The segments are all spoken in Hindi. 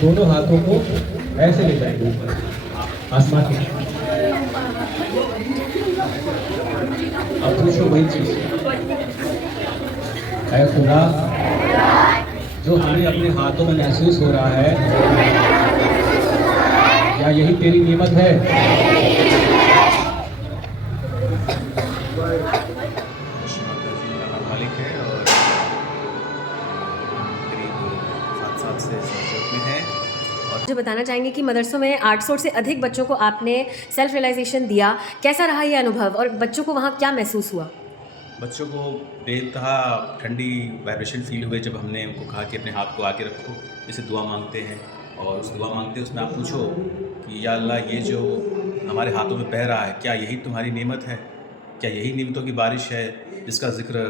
दोनों हाथों को ऐसे ले जाएंगे आसमान की। अब पूछो वही चीज, है खुदा जो हमें अपने हाथों में महसूस हो रहा है, क्या यही तेरी नेमत है? मालिक है और करीब 7 साल से संसद में है। मुझे बताना चाहेंगे कि मदरसों में 800 से अधिक बच्चों को आपने सेल्फ रियलाइजेशन दिया, कैसा रहा ये अनुभव और बच्चों को वहाँ क्या महसूस हुआ? बच्चों को बेतहा ठंडी वाइब्रेशन फील हुए जब हमने उनको कहा कि अपने हाथ को आगे रखो, जैसे दुआ मांगते हैं, और उस दुआ मांगते उसमें आप पूछो कि या अल्लाह ये जो हमारे हाथों में बह रहा है, क्या यही तुम्हारी नेमत है? क्या यही नेमतों की बारिश है जिसका ज़िक्र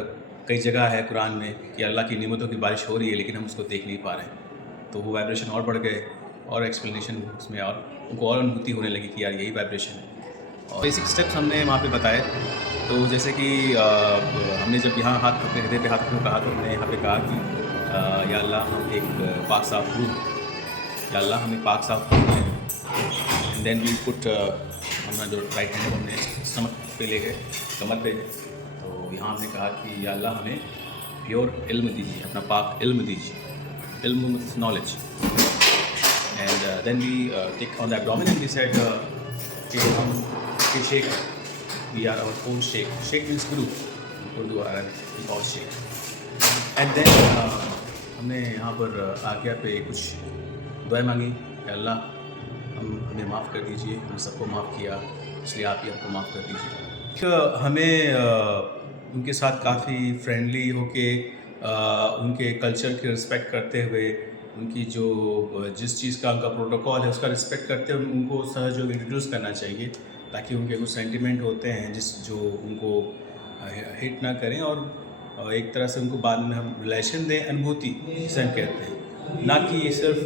कई जगह है कुरान में कि अल्लाह की नेमतों की बारिश हो रही है लेकिन हम उसको देख नहीं पा रहे हैं। तो वो वाइब्रेशन और बढ़ गए और एक्सप्लेनेशन उसमें और उनको और अनुभूति होने लगी कि यार यही वाइब्रेशन है। और बेसिक स्टेप्स हमने वहाँ पे बताए। तो जैसे कि हमने जब यहाँ हाथ अपने हृदय पे हाथ रखने को कहा तो हमने यहाँ पे कहा कि या अल्लाह हम एक पाक साफ रूह, या अल्लाह हमें पाक साफ रूह है। एंड देन वी पुट अपना जो राइट हैंड हमने स्टमक पे ले गए, कमर पे। तो यहाँ हमने कहा कि या अल्लाह हमें प्योर इल्म दीजिए, अपना पाक इल्म दीजिए, इल्म knowledge. And then we take on the abdomen and we said कि हम के शेख, वी आर आवर ओन शेख, शेख मीन्स गुरु, उर्दू अरब और शेख। एंड देन हमने यहाँ पर आज्ञा पे कुछ दुआएं मांगी कि अल्लाह हमें माफ़ कर दीजिए, हम सबको माफ़ किया इसलिए आप ही हमको माफ़ कर दीजिए। तो हमें उनके साथ काफ़ी फ्रेंडली होके उनके कल्चर की रिस्पेक्ट करते हुए, उनकी जो जिस चीज़ का उनका प्रोटोकॉल है उसका रिस्पेक्ट करते हुए उनको सहयोग इंट्रोड्यूस करना चाहिए, ताकि उनके कुछ सेंटिमेंट होते हैं जो उनको हिट ना करें, और एक तरह से उनको बाद में हम रिलेशन दें, अनुभूति जिसे हम कहते हैं, ना कि सिर्फ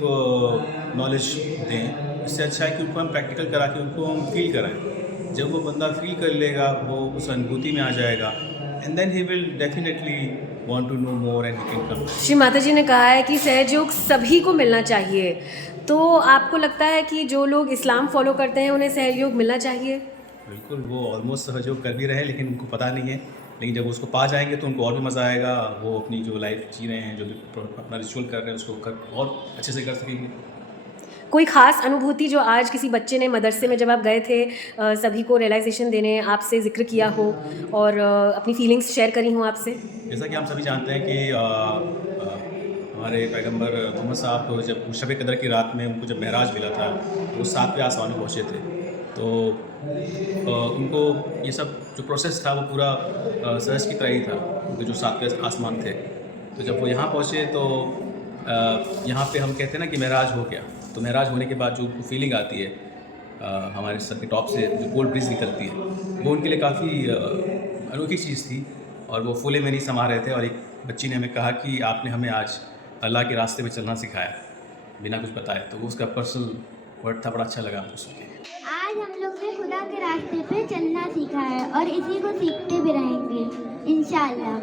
नॉलेज दें। इससे अच्छा है कि उनको हम प्रैक्टिकल करा के उनको हम फील कराएं। जब वो बंदा फील कर लेगा वो उस अनुभूति में आ जाएगा, and then he will definitely want to know more and he can come. Shri Mata ji ने कहा है कि सहयोग सभी को मिलना चाहिए, तो आपको लगता है कि जो लोग इस्लाम फॉलो करते हैं उन्हें सहयोग मिलना चाहिए? बिल्कुल, वो ऑलमोस्ट सहयोग कर भी रहे हैं लेकिन उनको पता नहीं है। लेकिन जब उसको पा जाएंगे तो उनको और भी मज़ा आएगा। वो अपनी जो लाइफ जी रहे हैं, जो भी अपना रिचुअल कर रहे हैं उसको और अच्छे से कर सकेंगे। कोई ख़ास अनुभूति जो आज किसी बच्चे ने मदरसे में जब आप गए थे सभी को रियलाइजेशन देने आपसे ज़िक्र किया हो और अपनी फीलिंग्स शेयर करी हों आपसे? जैसा कि हम सभी जानते हैं कि हमारे पैगंबर मोहम्मद साहब को जब शब कदर की रात में उनको जब महराज मिला था तो वो 7वें आसमान में पहुँचे थे। तो उनको ये सब जो प्रोसेस था वो पूरा सहज की तरह ही था, उनके जो 7वें आसमान थे। तो जब वो यहाँ पहुँचे तो यहाँ पे हम कहते हैं ना कि महराज हो गया। तो महराज होने के बाद जो फीलिंग आती है हमारे सर के टॉप से जो गोल्ड ब्रिज निकलती है, वो उनके लिए काफ़ी अनोखी चीज़ थी और वो फूले में नहीं समा रहे थे। और एक बच्ची ने हमें कहा कि आपने हमें आज अल्लाह के रास्ते में चलना सिखाया बिना कुछ बताए। तो वो उसका पर्सनल वर्ड था, बड़ा अच्छा लगा हमको सुन के। आज हम लोग ने खुदा के रास्ते पे चलना सीखा है और इसी को सीखते भी रहेंगे इंशाल्लाह।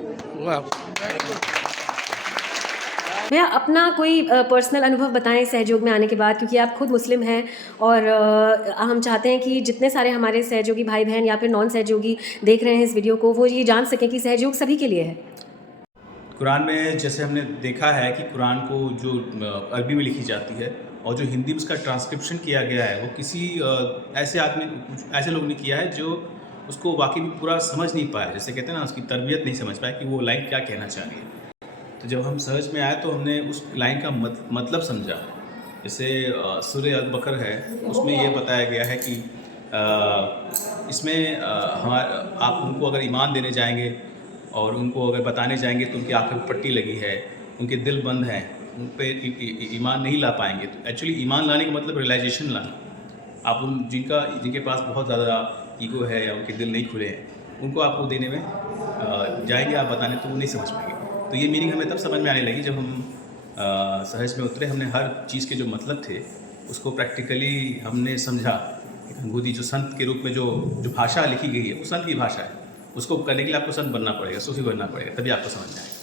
भैया अपना कोई पर्सनल अनुभव बताएं सहयोग में आने के बाद, क्योंकि आप खुद मुस्लिम हैं और हम चाहते हैं कि जितने सारे हमारे सहयोगी भाई बहन या फिर नॉन सहयोगी देख रहे हैं इस वीडियो को, वो ये जान सकें कि सहयोग सभी के लिए है। कुरान में जैसे हमने देखा है कि कुरान को जो अरबी में लिखी जाती है और जो हिंदी में उसका ट्रांसक्रिप्शन किया गया है, वो किसी ऐसे लोग ने किया है जो उसको वाकई में पूरा समझ नहीं पाए, जैसे कहते हैं ना उसकी तरबियत नहीं समझ पाए कि वो लाइन क्या कहना चाह रही है। तो जब हम सहज में आए तो हमने उस लाइन का मतलब समझा। जैसे सूरह अल-बकर है, उसमें ये बताया गया है कि इसमें आप उनको अगर ईमान देने जाएंगे और उनको अगर बताने जाएंगे तो उनकी आँखों में पट्टी लगी है, उनके दिल बंद हैं, उन पर ईमान नहीं ला पाएंगे। तो एक्चुअली ईमान लाने का मतलब रियलाइजेशन लाना। आप जिनके पास बहुत ज़्यादा ईगो है या उनके दिल नहीं खुले हैं, उनको आपको देने में जाएंगे आप बताने तो वो नहीं समझ पाएंगे। तो ये मीनिंग हमें तब समझ में आने लगी जब हम सहज में उतरे। हमने हर चीज़ के जो मतलब थे उसको प्रैक्टिकली हमने समझा। अनुभूति जो संत के रूप में जो भाषा लिखी गई है वो संत की भाषा है, उसको करने के लिए आपको संत बनना पड़ेगा, सूफी बनना पड़ेगा, तभी आपको समझ में आएगा।